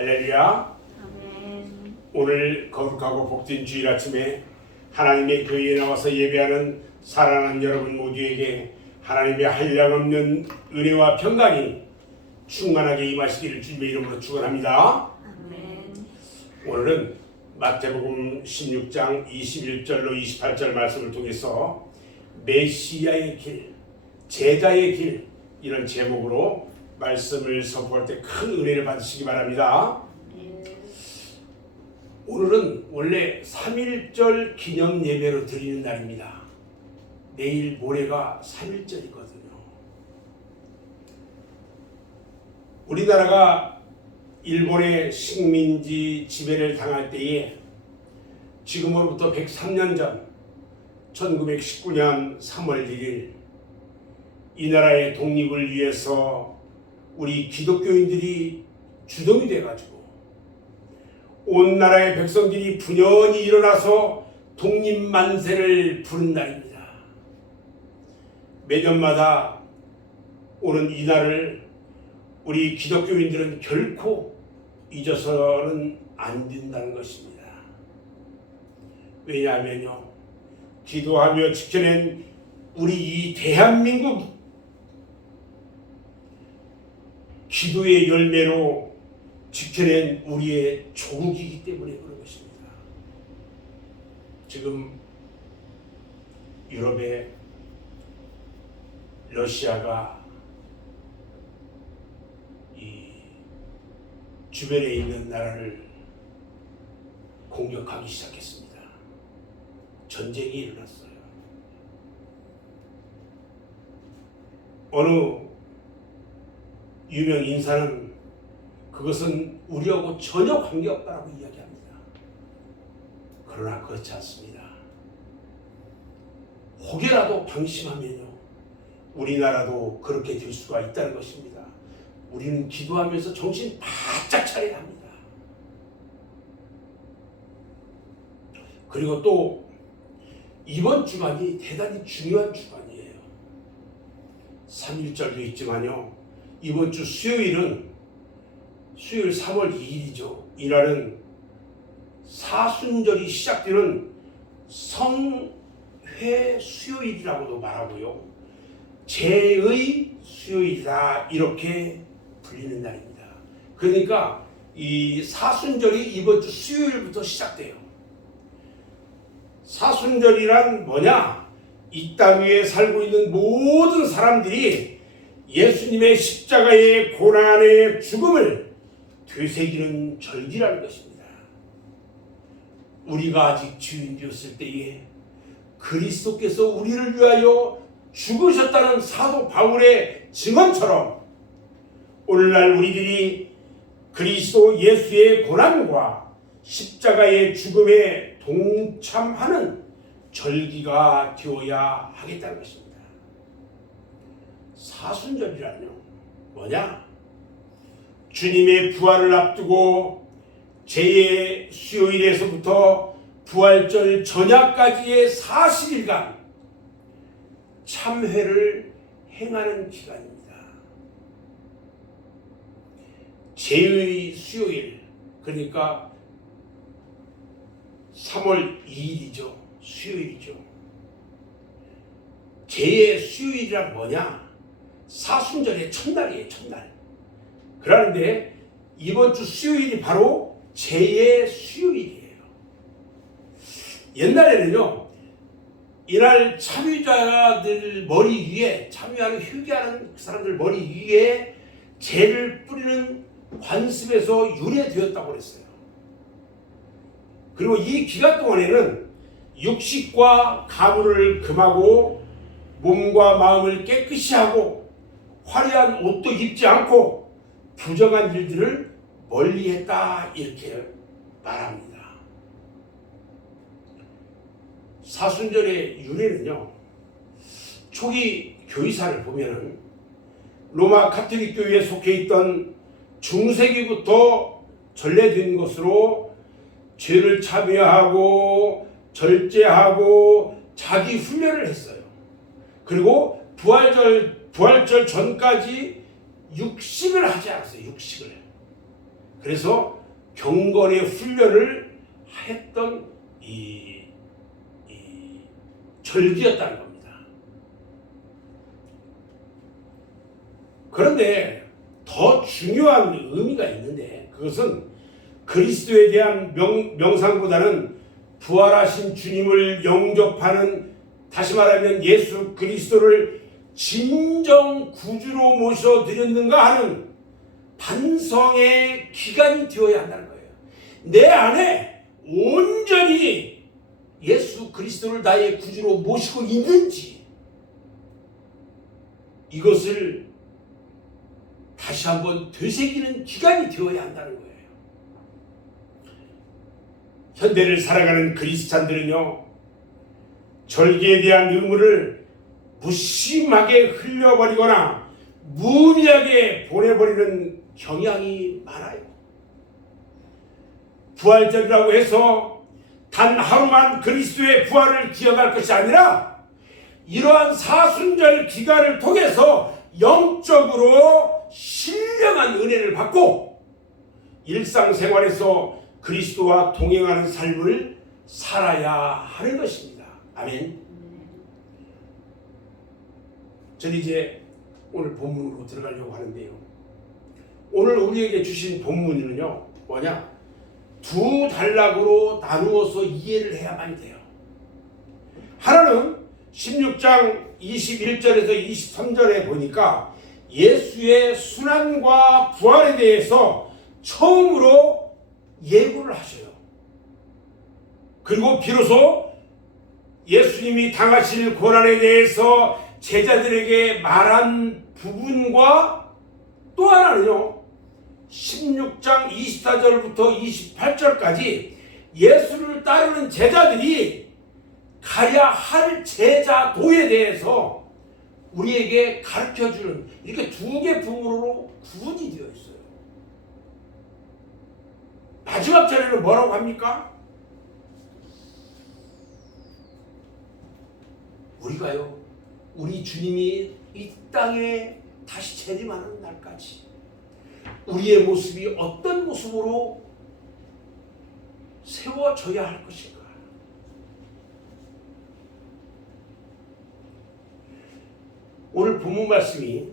할렐루야. 아멘. 오늘 거룩하고 복된 주일 아침에 하나님의 교회에 나와서 예배하는 사랑하는 여러분 모두에게 하나님의 한량없는 은혜와 평강이 충만하게 임하시기를 주님의 이름으로 축원합니다. 아멘. 오늘은 마태복음 16장 21절로 28절 말씀을 통해서 메시아의 길, 제자의 길 이런 제목으로 말씀을 선포할 때 큰 은혜를 받으시기 바랍니다. 오늘은 원래 3.1절 기념 예배로 드리는 날입니다. 내일 모레가 3.1절이거든요. 우리나라가 일본의 식민지 지배를 당할 때에 지금으로부터 103년 전 1919년 3월 1일 이 나라의 독립을 위해서 우리 기독교인들이 주동이 돼가지고 온 나라의 백성들이 분연히 일어나서 독립만세를 부른 날입니다. 매년마다 오는 이 날을 우리 기독교인들은 결코 잊어서는 안 된다는 것입니다. 왜냐하면요, 기도하며 지켜낸 우리 이 대한민국 기도의 열매로 지켜낸 우리의 조국이기 때문에 그런 것입니다. 지금 유럽의 러시아가 이 주변에 있는 나라를 공격하기 시작했습니다. 전쟁이 일어났어요. 어느 유명 인사는 그것은 우리하고 전혀 관계없다라고 이야기합니다. 그러나 그렇지 않습니다. 혹여라도 방심하면요, 우리나라도 그렇게 될 수가 있다는 것입니다. 우리는 기도하면서 정신 바짝 차려야 합니다. 그리고 또 이번 주간이 대단히 중요한 주간이에요. 3.1절도 있지만요, 이번 주 수요일 3월 2일이죠. 이날은 사순절이 시작되는 성회 수요일이라고도 말하고요, 제의 수요일이다 이렇게 불리는 날입니다. 그러니까 이 사순절이 이번 주 수요일부터 시작돼요. 사순절이란 뭐냐? 이 땅 위에 살고 있는 모든 사람들이 예수님의 십자가의 고난의 죽음을 되새기는 절기라는 것입니다. 우리가 아직 주인되었을 때에 그리스도께서 우리를 위하여 죽으셨다는 사도 바울의 증언처럼 오늘날 우리들이 그리스도 예수의 고난과 십자가의 죽음에 동참하는 절기가 되어야 하겠다는 것입니다. 사순절이라뇨 뭐냐? 주님의 부활을 앞두고 제 수요일에서부터 부활절 전야까지의 40일간 참회를 행하는 기간입니다. 제의 수요일, 그러니까 3월 2일이죠. 수요일이죠. 제의 수요일이란 뭐냐? 사순절의 첫날이에요. 첫날. 그러는데 이번 주 수요일이 바로 제의 수요일이에요. 옛날에는요, 이날 참여자들 머리 위에, 참여하는 휴게하는 사람들 머리 위에 재를 뿌리는 관습에서 유래되었다고 그랬어요. 그리고 이 기간 동안에는 육식과 가물을 금하고 몸과 마음을 깨끗이 하고 화려한 옷도 입지 않고 부정한 일들을 멀리했다 이렇게 말합니다. 사순절의 유래는요, 초기 교의사를 보면은 로마 가톨릭 교회에 속해 있던 중세기부터 전래된 것으로 죄를 참여하고 절제하고 자기 훈련을 했어요. 그리고 부활절 전까지 육식을 하지 않았어요. 육식을. 그래서 경건의 훈련을 했던 이 절기였다는 겁니다. 그런데 더 중요한 의미가 있는데 그것은 그리스도에 대한 명상보다는 부활하신 주님을 영접하는, 다시 말하면 예수 그리스도를 진정 구주로 모셔드렸는가 하는 반성의 기간이 되어야 한다는 거예요. 내 안에 온전히 예수 그리스도를 나의 구주로 모시고 있는지, 이것을 다시 한번 되새기는 기간이 되어야 한다는 거예요. 현대를 살아가는 그리스찬들은요, 절기에 대한 의무를 무심하게 흘려버리거나 무미하게 보내버리는 경향이 많아요. 부활절이라고 해서 단 하루만 그리스도의 부활을 기억할 것이 아니라 이러한 사순절 기간을 통해서 영적으로 신령한 은혜를 받고 일상생활에서 그리스도와 동행하는 삶을 살아야 하는 것입니다. 아멘. 저는 이제 오늘 본문으로 들어가려고 하는데요. 오늘 우리에게 주신 본문은요, 뭐냐? 두 단락으로 나누어서 이해를 해야만 돼요. 하나는 16장 21절에서 23절에 보니까 예수의 순환과 부활에 대해서 처음으로 예고를 하셔요. 그리고 비로소 예수님이 당하실 고난에 대해서 제자들에게 말한 부분과 또 하나는요, 16장 24절부터 28절까지 예수를 따르는 제자들이 가야 할 제자도에 대해서 우리에게 가르쳐주는, 이렇게 두 개 부분으로 구분이 되어 있어요. 마지막 절에는 뭐라고 합니까? 우리가요, 우리 주님이 이 땅에 다시 재림하는 날까지 우리의 모습이 어떤 모습으로 세워져야 할 것인가? 오늘 본문 말씀이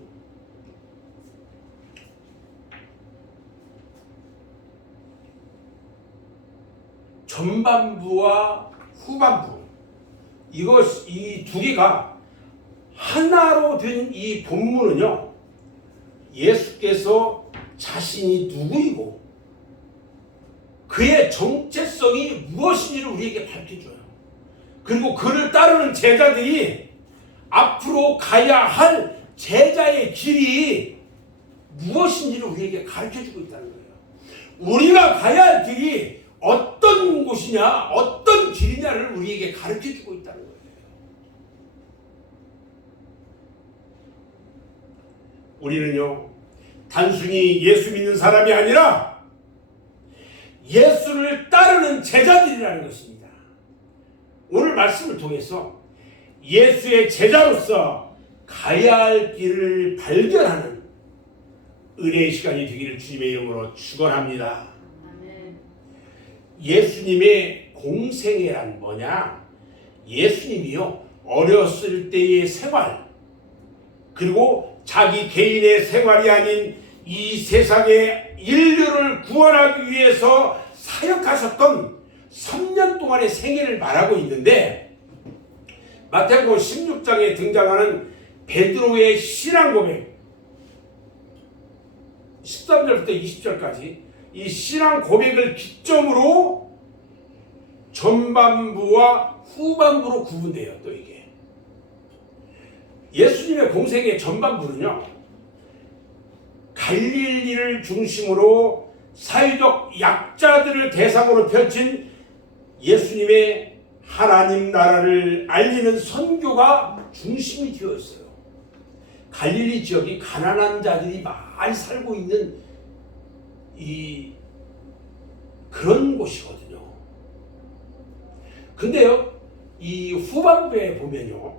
전반부와 후반부, 이 두 개가 하나로 된 이 본문은요, 예수께서 자신이 누구이고 그의 정체성이 무엇인지를 우리에게 밝혀줘요. 그리고 그를 따르는 제자들이 앞으로 가야 할 제자의 길이 무엇인지를 우리에게 가르쳐주고 있다는 거예요. 우리가 가야 할 길이 어떤 곳이냐, 어떤 길이냐를 우리에게 가르쳐주고 있다는 거예요. 우리는요, 단순히 예수 믿는 사람이 아니라 예수를 따르는 제자들이라는 것입니다. 오늘 말씀을 통해서 예수의 제자로서 가야 할 길을 발견하는 은혜의 시간이 되기를 주님의 이름으로 축원합니다. 예수님의 공생애란 뭐냐? 예수님이요, 어렸을 때의 생활, 그리고 자기 개인의 생활이 아닌 이 세상의 인류를 구원하기 위해서 사역하셨던 3년 동안의 생애를 말하고 있는데, 마태복음 16장에 등장하는 베드로의 신앙 고백, 13절부터 20절까지 이 신앙 고백을 기점으로 전반부와 후반부로 구분돼요. 또 이게 예수님의 공생의 전반부는요, 갈릴리를 중심으로 사회적 약자들을 대상으로 펼친 예수님의 하나님 나라를 알리는 선교가 중심이 되어 있어요. 갈릴리 지역이 가난한 자들이 많이 살고 있는 그런 곳이거든요. 근데요, 이 후반부에 보면요,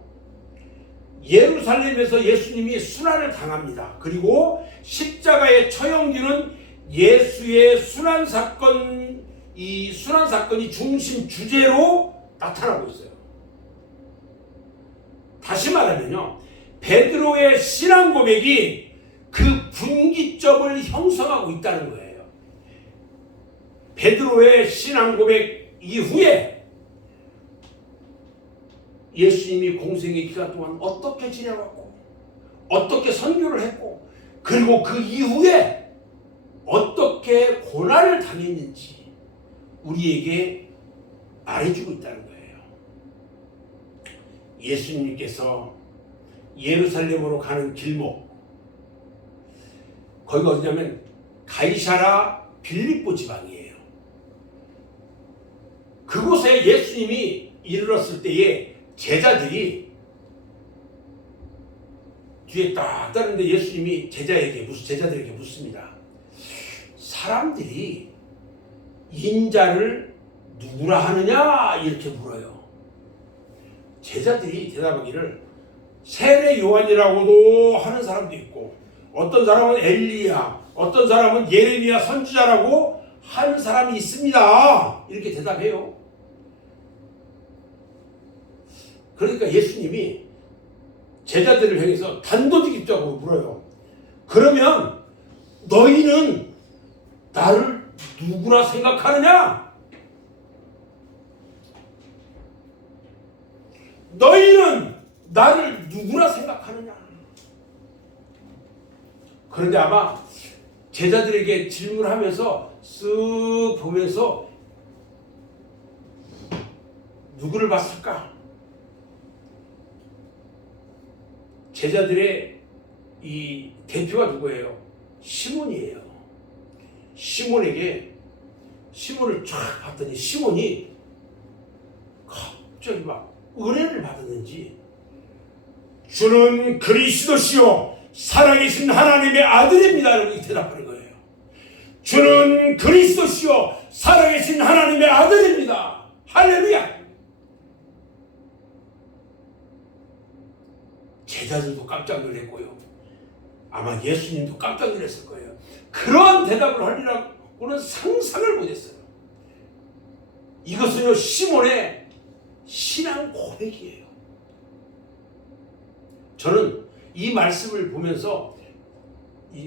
예루살렘에서 예수님이 순환을 당합니다. 그리고 십자가에 처형되는 예수의 순환 사건, 이 순환 사건이 중심 주제로 나타나고 있어요. 다시 말하면요, 베드로의 신앙 고백이 그 분기점을 형성하고 있다는 거예요. 베드로의 신앙 고백 이후에 예수님이 공생의 기간 동안 어떻게 지내왔고, 어떻게 선교를 했고, 그리고 그 이후에 어떻게 고난을 당했는지 우리에게 말해주고 있다는 거예요. 예수님께서 예루살렘으로 가는 길목, 거기가 어디냐면 가이사라 빌립보 지방이에요. 그곳에 예수님이 이르렀을 때에 제자들이 뒤에 딱 따르는데 예수님이 제자들에게 묻습니다. 사람들이 인자를 누구라 하느냐 이렇게 물어요. 제자들이 대답하기를 세례 요한이라고도 하는 사람도 있고, 어떤 사람은 엘리야, 어떤 사람은 예레미야 선지자라고 하는 사람이 있습니다, 이렇게 대답해요. 그러니까 예수님이 제자들을 향해서 단도직입적으로 물어요. 그러면 너희는 나를 누구라 생각하느냐? 너희는 나를 누구라 생각하느냐? 그런데 아마 제자들에게 질문하면서 쓱 보면서 누구를 봤을까? 제자들의 이 대표가 누구예요? 시몬이에요. 시몬을 쫙 봤더니 시몬이 갑자기 막 은혜를 받았는지 주는 그리스도시요 살아계신 하나님의 아들입니다 이렇게 대답하는 거예요. 주는 그리스도시요 살아계신 하나님의 아들입니다. 할렐루야. 제자들도 깜짝 놀랐고요. 아마 예수님도 깜짝 놀랐을 거예요. 그러한 대답을 하리라고는 상상을 못했어요. 이것은요, 시몬의 신앙 고백이에요. 저는 이 말씀을 보면서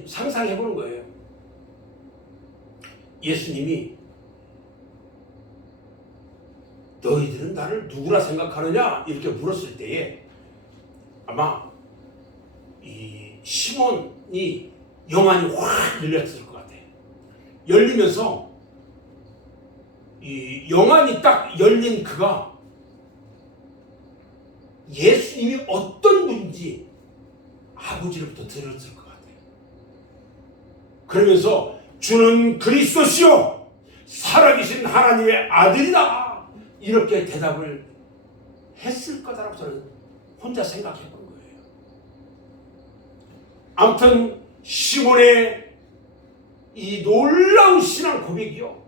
상상해 보는 거예요. 예수님이 너희들은 나를 누구라 생각하느냐 이렇게 물었을 때에 아마 이 시몬이 영안이 확 열렸을 것 같아요. 열리면서 이 영안이 딱 열린 그가 예수님이 어떤 분인지 아버지로부터 들었을 것 같아요. 그러면서 주는 그리스도시요 살아계신 하나님의 아들이다 이렇게 대답을 했을 거다라고 저는 혼자 생각해 본 거예요. 아무튼 시몬의 이 놀라운 신앙 고백이요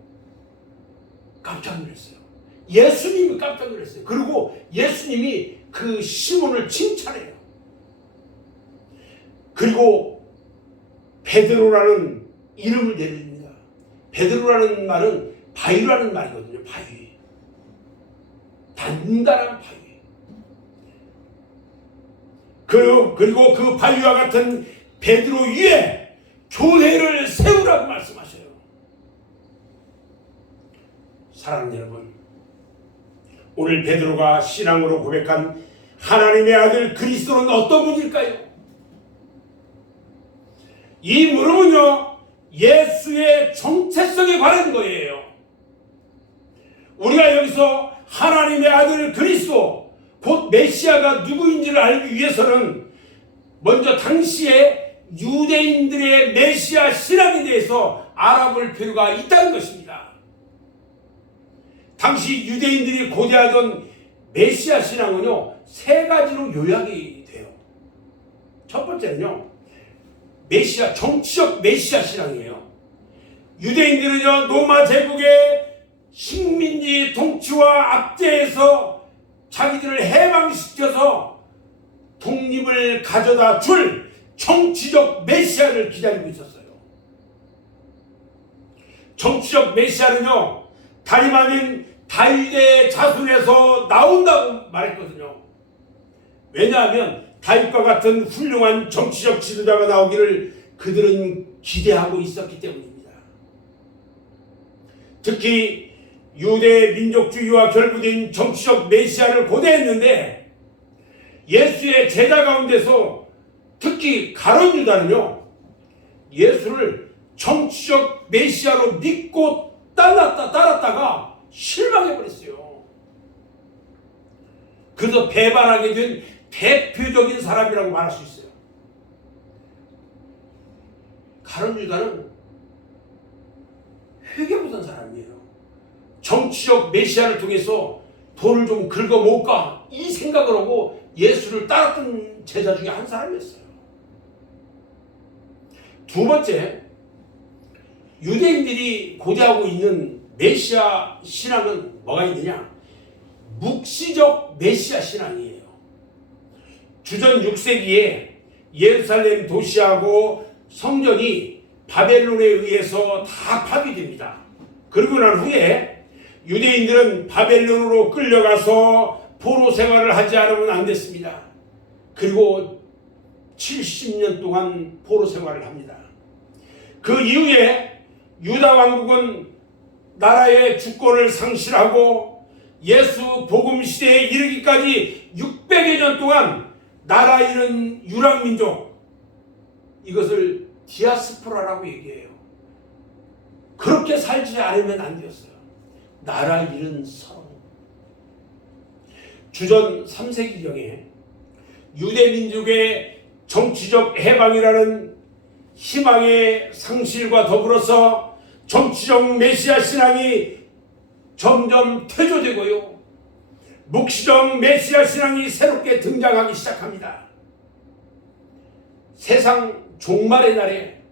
깜짝 놀랐어요. 예수님이 깜짝 놀랐어요. 그리고 예수님이 그 시몬을 칭찬해요. 그리고 베드로라는 이름을 내립니다. 베드로라는 말은 바위라는 말이거든요. 바위. 단단한 바위. 그리고 그 바위와 같은 베드로 위에 교회를 세우라고 말씀하셔요. 사랑하는 여러분, 오늘 베드로가 신앙으로 고백한 하나님의 아들 그리스도는 어떤 분일까요? 이 물음은요, 예수의 정체성에 관한 거예요. 우리가 여기서 하나님의 아들 그리스도, 곧 메시아가 누구인지를 알기 위해서는 먼저 당시에 유대인들의 메시아 신앙에 대해서 알아볼 필요가 있다는 것입니다. 당시 유대인들이 고대하던 메시아 신앙은요, 세 가지로 요약이 돼요. 첫 번째는요, 정치적 메시아 신앙이에요. 유대인들은요, 로마 제국의 식민지 통치와 압제에서 자기들을 해방시켜서 독립을 가져다 줄 정치적 메시아를 기다리고 있었어요. 정치적 메시아는요, 다름 아닌 다윗의 자손에서 나온다고 말했거든요. 왜냐하면 다윗과 같은 훌륭한 정치적 지도자가 나오기를 그들은 기대하고 있었기 때문입니다. 특히 유대 민족주의와 결부된 정치적 메시아를 고대했는데, 예수의 제자 가운데서 특히 가룟 유다는요, 예수를 정치적 메시아로 믿고 따랐다가 실망해버렸어요. 그래서 배반하게 된 대표적인 사람이라고 말할 수 있어요. 가룟 유다는 회개못한 사람이에요. 정치적 메시아를 통해서 돈을 좀 긁어모을까 이 생각을 하고 예수를 따랐던 제자 중에 한 사람이었어요. 두 번째, 유대인들이 고대하고 있는 메시아 신앙은 뭐가 있느냐? 묵시적 메시아 신앙이에요. 주전 6세기에 예루살렘 도시하고 성전이 바벨론에 의해서 다 파괴됩니다. 그러고 난 후에 유대인들은 바벨론으로 끌려가서 포로 생활을 하지 않으면 안 됐습니다. 그리고 70년 동안 포로 생활을 합니다. 그 이후에 유다 왕국은 나라의 주권을 상실하고 예수 복음 시대에 이르기까지 600여 년 동안 나라 잃은 유랑민족, 이것을 디아스포라라고 얘기해요. 그렇게 살지 않으면 안 되었어요. 나라 잃은 성. 주전 3세기경에 유대민족의 정치적 해방이라는 희망의 상실과 더불어서 정치적 메시아 신앙이 점점 퇴조되고요, 묵시적 메시아 신앙이 새롭게 등장하기 시작합니다. 세상 종말의 날에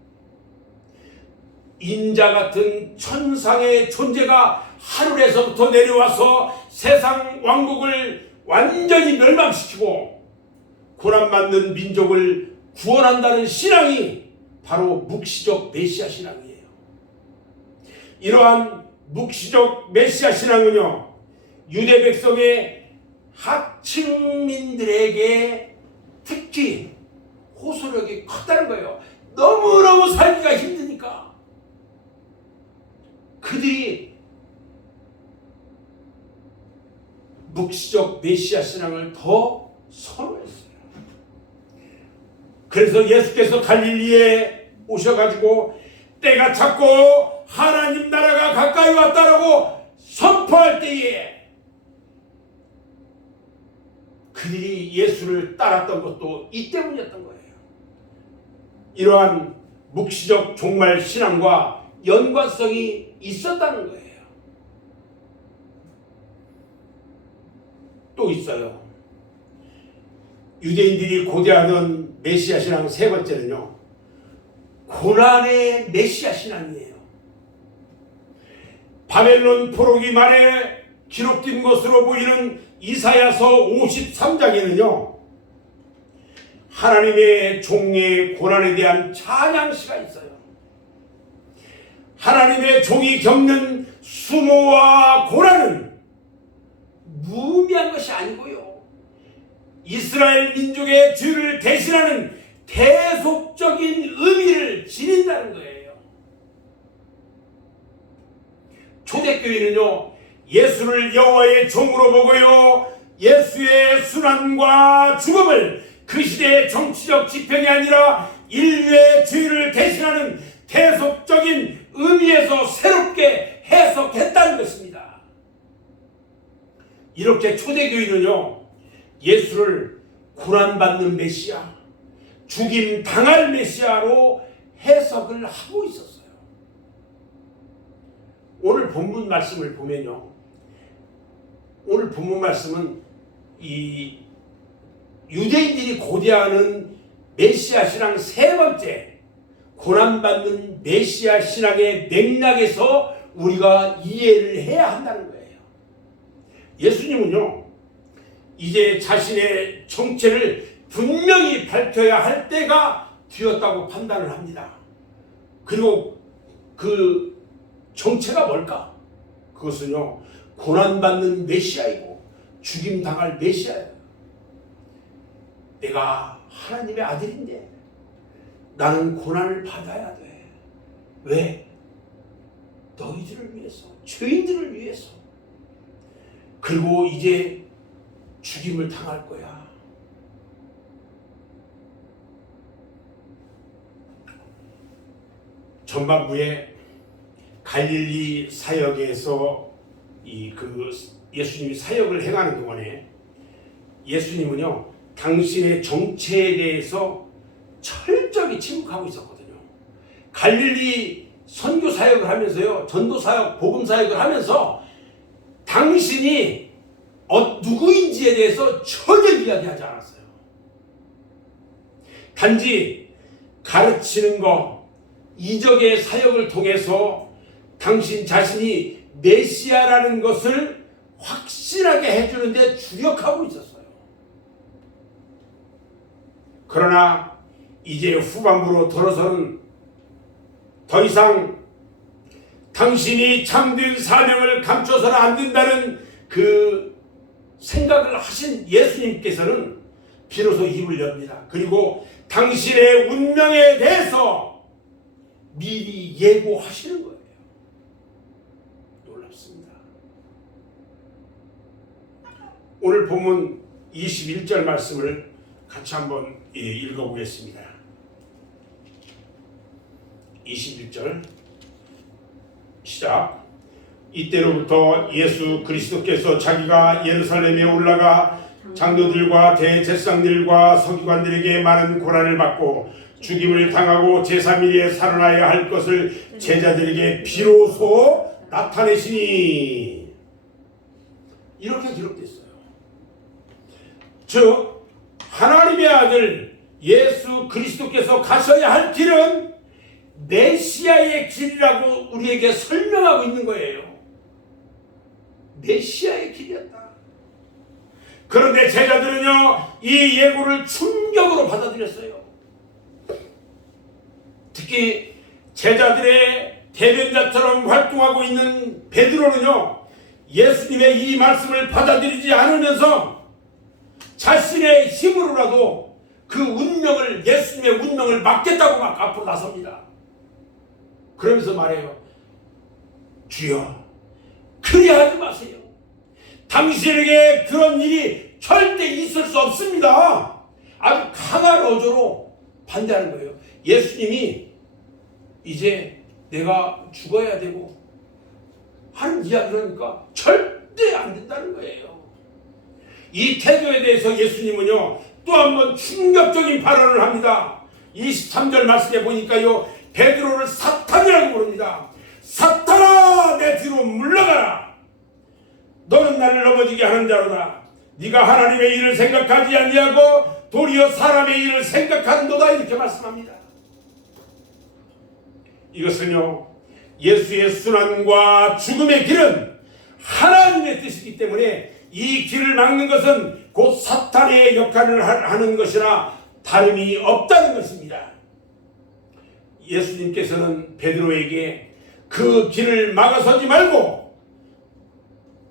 인자 같은 천상의 존재가 하늘에서부터 내려와서 세상 왕국을 완전히 멸망시키고 고난받는 민족을 구원한다는 신앙이 바로 묵시적 메시아 신앙이에요. 이러한 묵시적 메시아 신앙은요, 유대 백성의 하층민들에게 특히 호소력이 컸다는 거예요. 너무너무 살기가 힘드니까 그들이 묵시적 메시아 신앙을 더 선호했어요. 그래서 예수께서 갈릴리에 오셔가지고 때가 찼고 하나님 나라가 가까이 왔다라고 선포할 때에 그들이 예수를 따랐던 것도 이 때문이었던 거예요. 이러한 묵시적 종말 신앙과 연관성이 있었다는 거예요. 또 있어요. 유대인들이 고대하던 메시아 신앙 세 번째는요, 고난의 메시아 신앙이에요. 바벨론 포로기 말에 기록된 것으로 보이는 이사야서 53장에는요 하나님의 종의 고난에 대한 찬양시가 있어요. 하나님의 종이 겪는 수모와 고난은 무의미한 것이 아니고요, 이스라엘 민족의 죄를 대신하는 대속적인 의미를 지닌다는 거예요. 초대교회는요, 예수를 여호와의 종으로 보고요, 예수의 순환과 죽음을 그 시대의 정치적 지평이 아니라 인류의 죄를 대신하는 대속적인 의미에서 새롭게 해석했다는 것입니다. 이렇게 초대교회는요, 예수를 고난받는 메시아, 죽임 당할 메시아로 해석을 하고 있었어요. 오늘 본문 말씀을 보면요, 오늘 본문 말씀은 이 유대인들이 고대하는 메시아 신앙 세 번째, 고난받는 메시아 신앙의 맥락에서 우리가 이해를 해야 한다는 거예요. 예수님은요, 이제 자신의 정체를 분명히 밝혀야 할 때가 되었다고 판단을 합니다. 그리고 그 정체가 뭘까? 그것은요, 고난받는 메시아이고 죽임당할 메시아예요. 내가 하나님의 아들인데 나는 고난을 받아야 돼. 왜? 너희들을 위해서, 죄인들을 위해서. 그리고 이제 죽임을 당할 거야. 전반부에 갈릴리 사역에서 예수님이 사역을 행하는 동안에 예수님은요, 당신의 정체에 대해서 철저히 침묵하고 있었거든요. 갈릴리 선교 사역을 하면서요, 전도 사역, 복음 사역을 하면서 당신이 누구인지에 대해서 전혀 이야기하지 않았어요. 단지 가르치는 것, 이적의 사역을 통해서 당신 자신이 메시아라는 것을 확실하게 해주는 데 주력하고 있었어요. 그러나 이제 후반부로 들어서는 더 이상 당신이 참된 사명을 감춰서는 안 된다는 그 생각을 하신 예수님께서는 비로소 입을 엽니다. 그리고 당신의 운명에 대해서 미리 예고하시는 거예요. 놀랍습니다. 오늘 본문 21절 말씀을 같이 한번 읽어보겠습니다. 21절 시작. 이때로부터 예수 그리스도께서 자기가 예루살렘에 올라가 장로들과 대제사장들과 서기관들에게 많은 고난을 받고 죽임을 당하고 제3일에 살아나야 할 것을 제자들에게 비로소 나타내시니, 이렇게 기록됐어요. 즉 하나님의 아들 예수 그리스도께서 가셔야 할 길은 메시아의 길이라고 우리에게 설명하고 있는 거예요. 메시아의 길이었다. 그런데 제자들은요, 이 예고를 충격으로 받아들였어요. 특히 제자들의 대변자처럼 활동하고 있는 베드로는요, 예수님의 이 말씀을 받아들이지 않으면서 자신의 힘으로라도 그 운명을, 예수님의 운명을 막겠다고 막 앞으로 나섭니다. 그러면서 말해요. 주여, 그리하지 마세요. 당신에게 그런 일이 절대 있을 수 없습니다. 아주 강한 어조로 반대하는 거예요. 예수님이 이제 내가 죽어야 되고 하는 이야기를 하니까 절대 안 된다는 거예요. 이 태도에 대해서 예수님은요, 또 한 번 충격적인 발언을 합니다. 23절 말씀에 보니까요, 베드로를 사탄이라고 부릅니다. 사탄아, 내 뒤로 물러가라. 너는 나를 넘어지게 하는 자로다. 네가 하나님의 일을 생각하지 아니하고 도리어 사람의 일을 생각하는도다. 이렇게 말씀합니다. 이것은요, 예수의 순환과 죽음의 길은 하나님의 뜻이기 때문에 이 길을 막는 것은 곧 사탄의 역할을 하는 것이나 다름이 없다는 것입니다. 예수님께서는 베드로에게 그 길을 막아서지 말고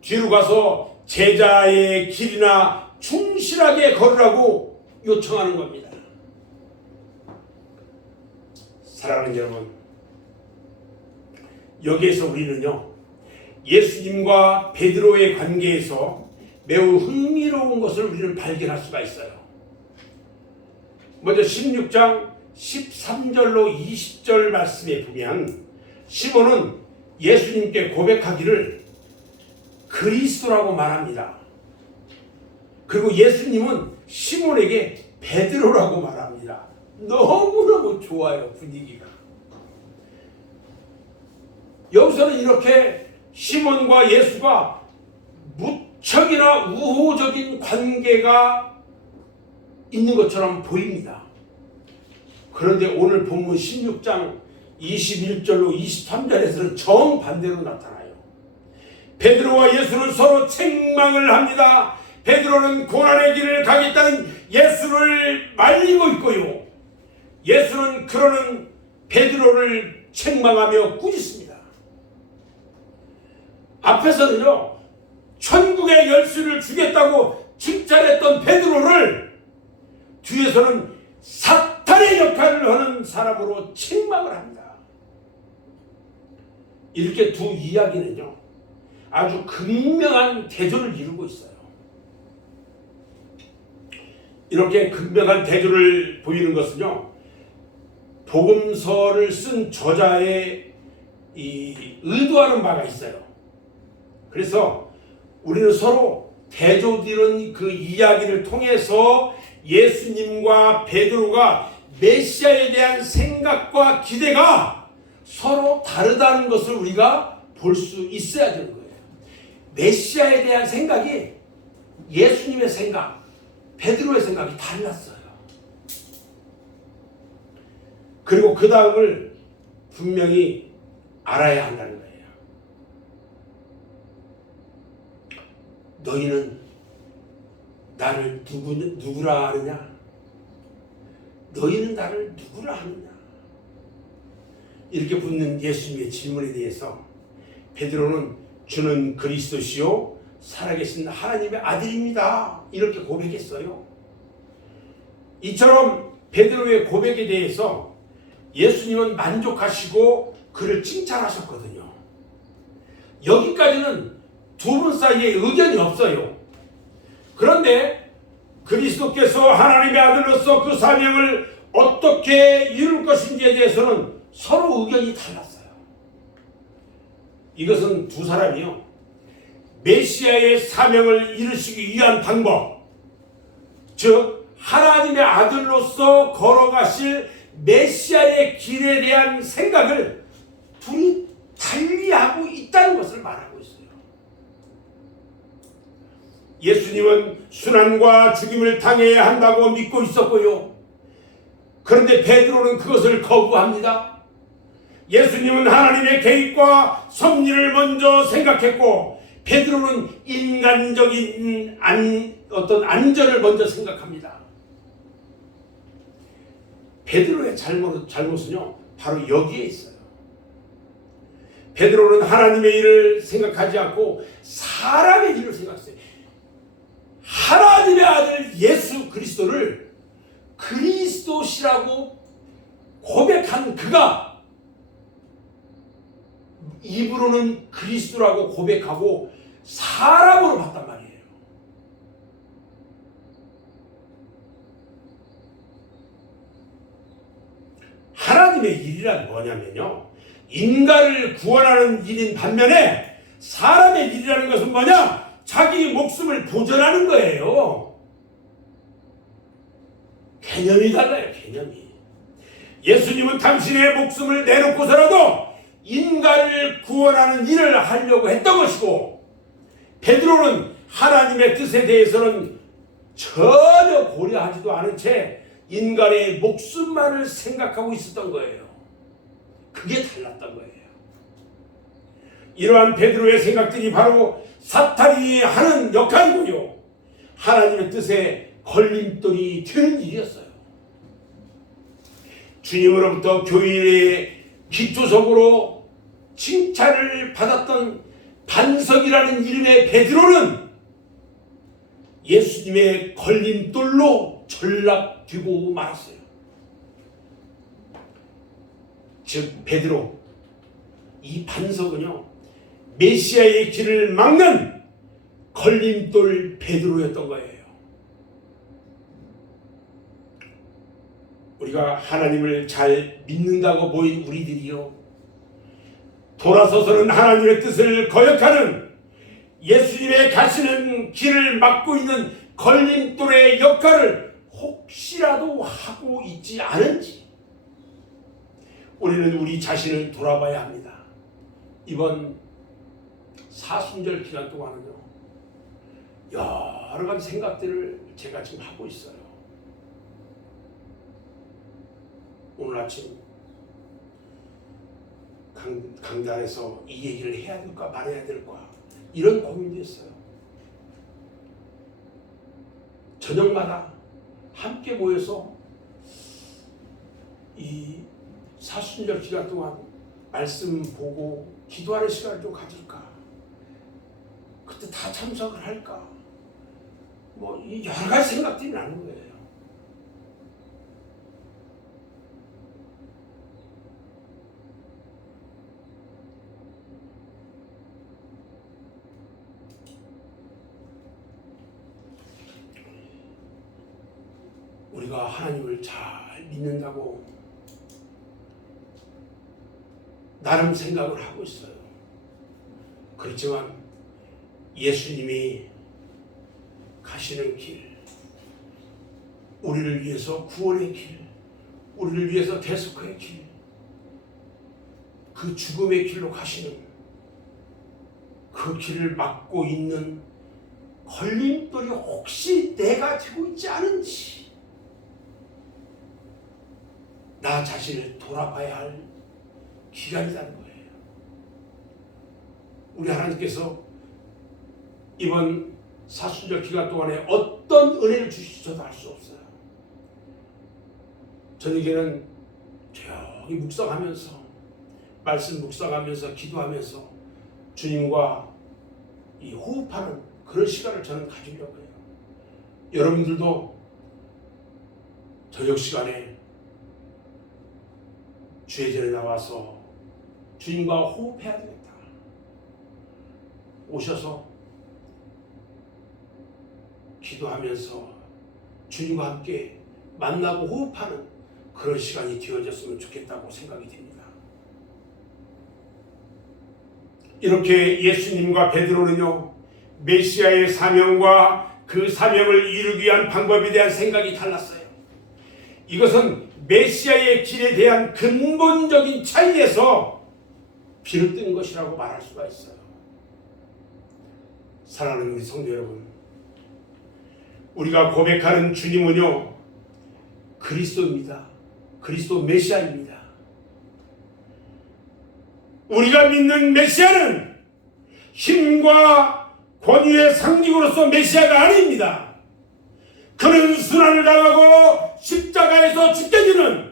뒤로 가서 제자의 길이나 충실하게 걸으라고 요청하는 겁니다. 사랑하는 여러분, 여기에서 우리는요, 예수님과 베드로의 관계에서 매우 흥미로운 것을 우리는 발견할 수가 있어요. 먼저 16장 13절로 20절 말씀에 보면 시몬은 예수님께 고백하기를 그리스도라고 말합니다. 그리고 예수님은 시몬에게 베드로라고 말합니다. 너무너무 좋아요, 분위기가. 여기서는 이렇게 시몬과 예수가 무척이나 우호적인 관계가 있는 것처럼 보입니다. 그런데 오늘 본문 16장 21절로 23절에서는 정반대로 나타나요. 베드로와 예수는 서로 책망을 합니다. 베드로는 고난의 길을 가겠다는 예수를 말리고 있고요, 예수는 그러는 베드로를 책망하며 꾸짖습니다. 앞에서는요, 천국의 열쇠를 주겠다고 칭찬했던 베드로를 뒤에서는 사탄의 역할을 하는 사람으로 책망을 합니다. 이렇게 두 이야기는요, 아주 극명한 대조를 이루고 있어요. 이렇게 극명한 대조를 보이는 것은요, 복음서를 쓴 저자의 이 의도하는 바가 있어요. 그래서 우리는 서로 대조되는 그 이야기를 통해서 예수님과 베드로가 메시아에 대한 생각과 기대가 서로 다르다는 것을 우리가 볼 수 있어야 되는 거예요. 메시아에 대한 생각이 예수님의 생각, 베드로의 생각이 달랐어요. 그리고 그 다음을 분명히 알아야 한다는 거예요. 너희는 나를 누구라 하느냐? 너희는 나를 누구라 하느냐? 이렇게 묻는 예수님의 질문에 대해서 베드로는 주는 그리스도시요 살아계신 하나님의 아들입니다. 이렇게 고백했어요. 이처럼 베드로의 고백에 대해서 예수님은 만족하시고 그를 칭찬하셨거든요. 여기까지는 두 분 사이에 의견이 없어요. 그런데 그리스도께서 하나님의 아들로서 그 사명을 어떻게 이룰 것인지에 대해서는 서로 의견이 달랐어요. 이것은 두 사람이요, 메시아의 사명을 이루시기 위한 방법, 즉 하나님의 아들로서 걸어가실 메시아의 길에 대한 생각을 둘이 달리하고 있다는 것을 말하고 있어요. 예수님은 순환과 죽임을 당해야 한다고 믿고 있었고요. 그런데 베드로는 그것을 거부합니다. 예수님은 하나님의 계획과 섭리를 먼저 생각했고 베드로는 인간적인 어떤 안전을 먼저 생각합니다. 베드로의 잘못은요, 바로 여기에 있어요. 베드로는 하나님의 일을 생각하지 않고 사람의 일을 생각했어요. 하나님의 아들 예수 그리스도를 그리스도시라고 고백한 그가 입으로는 그리스도라고 고백하고 사람으로 봤단 말이에요. 하나님의 일이란 뭐냐면요, 인간을 구원하는 일인 반면에 사람의 일이라는 것은 뭐냐? 자기 목숨을 보존하는 거예요. 개념이 달라요, 개념이. 예수님은 당신의 목숨을 내놓고서라도 인간을 구원하는 일을 하려고 했던 것이고, 베드로는 하나님의 뜻에 대해서는 전혀 고려하지도 않은 채 인간의 목숨만을 생각하고 있었던 거예요. 그게 달랐던 거예요. 이러한 베드로의 생각들이 바로 사탄이 하는 역할이고요, 하나님의 뜻에 걸림돌이 되는 일이었어요. 주님으로부터 교인의 기초적으로 칭찬을 받았던 반석이라는 이름의 베드로는 예수님의 걸림돌로 전락되고 말았어요. 즉 베드로, 이 반석은요, 메시아의 길을 막는 걸림돌 베드로였던 거예요. 우리가 하나님을 잘 믿는다고 모인 우리들이요, 돌아서서는 하나님의 뜻을 거역하는 예수님의 가시는 길을 막고 있는 걸림돌의 역할을 혹시라도 하고 있지 않은지 우리는 우리 자신을 돌아봐야 합니다. 이번 사순절 기간 동안은요, 여러 가지 생각들을 제가 지금 하고 있어요. 오늘 아침 강단에서 이 얘기를 해야 될까 말해야 될까 이런 고민도 했어요. 저녁마다 함께 모여서 이 사순절 기간 동안 말씀 보고 기도하는 시간을 좀 가질까, 그때 다 참석을 할까? 뭐 여러 가지 생각들이 나는 거예요. 우리가 하나님을 잘 믿는다고 나름 생각을 하고 있어요. 그렇지만 예수님이 가시는 길, 우리를 위해서 구원의 길, 우리를 위해서 대속의 길, 그 죽음의 길로 가시는 그 길을 막고 있는 걸림돌이 혹시 내가 되고 있지 않은지 나 자신을 돌아봐야 할 기간이라는 거예요. 우리 하나님께서 이번 사순절 기간 동안에 어떤 은혜를 주실지 저도 알 수 없어요. 저녁에는 조용히 묵상하면서 말씀 묵상하면서 기도하면서 주님과 이 호흡하는 그런 시간을 저는 가지려고 해요. 여러분들도 저녁 시간에 주의 전에 나와서 주님과 호흡해야 되겠다. 오셔서 기도하면서 주님과 함께 만나고 호흡하는 그런 시간이 되어졌으면 좋겠다고 생각이 됩니다. 이렇게 예수님과 베드로는요, 메시아의 사명과 그 사명을 이루기 위한 방법에 대한 생각이 달랐어요. 이것은 메시아의 길에 대한 근본적인 차이에서 비롯된 것이라고 말할 수가 있어요. 사랑하는 우리 성도 여러분, 우리가 고백하는 주님은요, 그리스도입니다. 그리스도 메시아입니다. 우리가 믿는 메시아는 힘과 권위의 상징으로서 메시아가 아닙니다. 그는 순환을 당하고 십자가에서 죽게 되는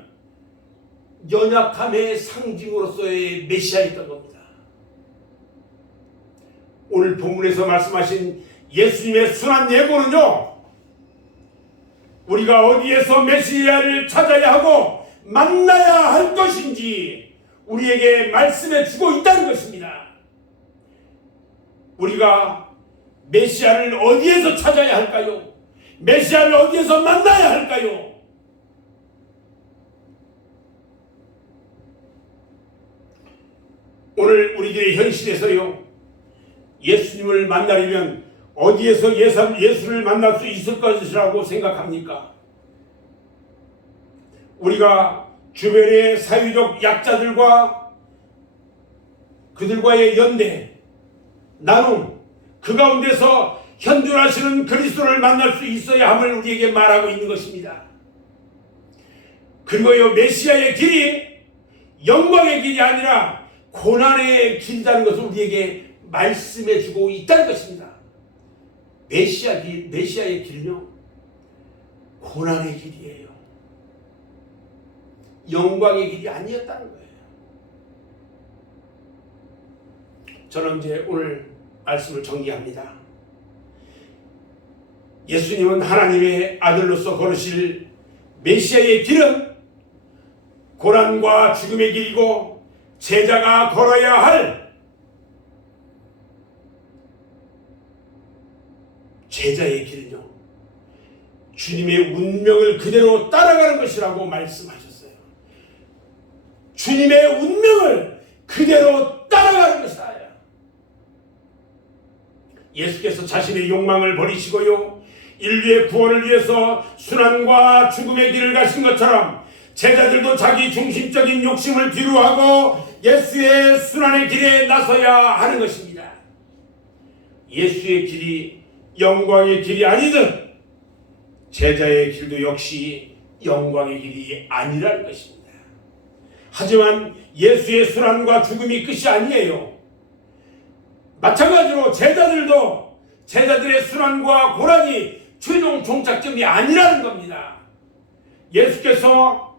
연약함의 상징으로서의 메시아였던 겁니다. 오늘 본문에서 말씀하신 예수님의 순환 예고는요, 우리가 어디에서 메시아를 찾아야 하고 만나야 할 것인지 우리에게 말씀해 주고 있다는 것입니다. 우리가 메시아를 어디에서 찾아야 할까요? 메시아를 어디에서 만나야 할까요? 오늘 우리들의 현실에서요, 예수님을 만나려면 어디에서 예수를 만날 수 있을 것이라고 생각합니까? 우리가 주변의 사회적 약자들과 그들과의 연대, 나눔, 그 가운데서 현존하시는 그리스도를 만날 수 있어야 함을 우리에게 말하고 있는 것입니다. 그리고요, 메시아의 길이 영광의 길이 아니라 고난의 길이라는 것을 우리에게 말씀해 주고 있다는 것입니다. 메시아의 길은요, 고난의 길이에요. 영광의 길이 아니었다는 거예요. 저는 이제 오늘 말씀을 정리합니다. 예수님은 하나님의 아들로서 걸으실 메시아의 길은 고난과 죽음의 길이고, 제자가 걸어야 할 제자의 길은요, 주님의 운명을 그대로 따라가는 것이라고 말씀하셨어요. 주님의 운명을 그대로 따라가는 것이다. 예수께서 자신의 욕망을 버리시고요, 인류의 구원을 위해서 순환과 죽음의 길을 가신 것처럼 제자들도 자기 중심적인 욕심을 뒤로하고 예수의 순환의 길에 나서야 하는 것입니다. 예수의 길이 영광의 길이 아니든 제자의 길도 역시 영광의 길이 아니라는 것입니다. 하지만 예수의 순환과 죽음이 끝이 아니에요. 마찬가지로 제자들도 제자들의 순환과 고난이 최종 종착점이 아니라는 겁니다. 예수께서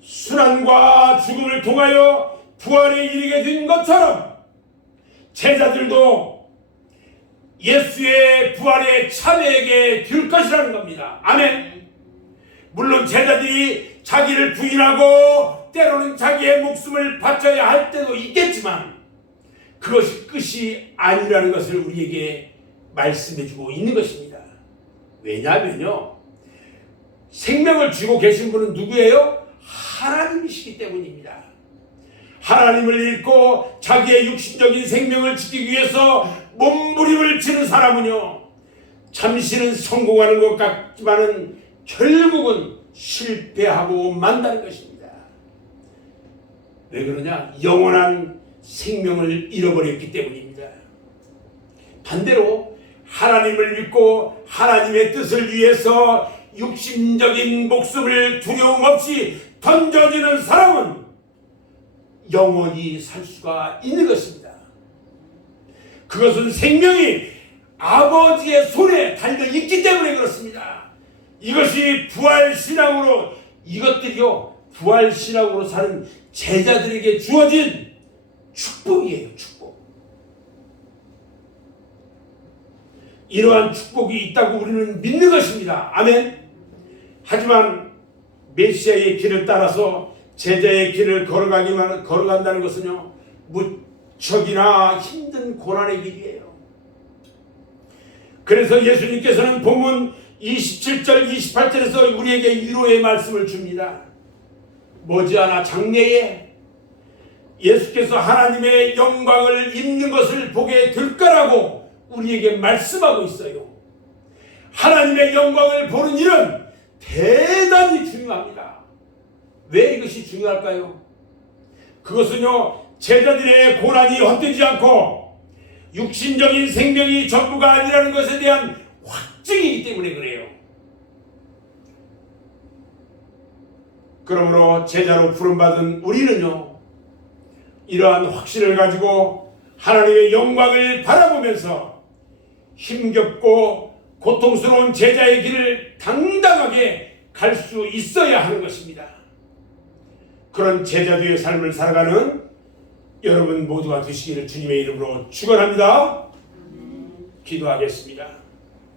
순환과 죽음을 통하여 부활에 이르게 된 것처럼 제자들도 예수의 부활의 참회에게 될 것이라는 겁니다. 아멘. 물론 제자들이 자기를 부인하고 때로는 자기의 목숨을 바쳐야 할 때도 있겠지만 그것이 끝이 아니라는 것을 우리에게 말씀해주고 있는 것입니다. 왜냐하면요, 생명을 쥐고 계신 분은 누구예요? 하나님이시기 때문입니다. 하나님을 잃고 자기의 육신적인 생명을 지키기 위해서 몸부림을 치는 사람은요, 잠시는 성공하는 것 같지만은 결국은 실패하고 만다는 것입니다. 왜 그러냐? 영원한 생명을 잃어버렸기 때문입니다. 반대로 하나님을 믿고 하나님의 뜻을 위해서 육신적인 목숨을 두려움 없이 던져지는 사람은 영원히 살 수가 있는 것입니다. 그것은 생명이 아버지의 손에 달려 있기 때문에 그렇습니다. 이것이 부활신앙으로, 이것들이요, 부활신앙으로 사는 제자들에게 주어진 축복이에요. 축복. 이러한 축복이 있다고 우리는 믿는 것입니다. 아멘. 하지만 메시아의 길을 따라서 제자의 길을 걸어간다는 것은요, 무척이나 힘든 고난의 길이에요. 그래서 예수님께서는 본문 27절 28절에서 우리에게 위로의 말씀을 줍니다. 머지않아 장래에 예수께서 하나님의 영광을 입는 것을 보게 될 거라고 우리에게 말씀하고 있어요. 하나님의 영광을 보는 일은 대단히 중요합니다. 왜 이것이 중요할까요? 그것은요, 제자들의 고난이 헛되지 않고 육신적인 생명이 전부가 아니라는 것에 대한 확증이기 때문에 그래요. 그러므로 제자로 부름받은 우리는요, 이러한 확신을 가지고 하나님의 영광을 바라보면서 힘겹고 고통스러운 제자의 길을 당당하게 갈 수 있어야 하는 것입니다. 그런 제자들의 삶을 살아가는 여러분 모두가 되시기를 주님의 이름으로 축원합니다. 기도하겠습니다.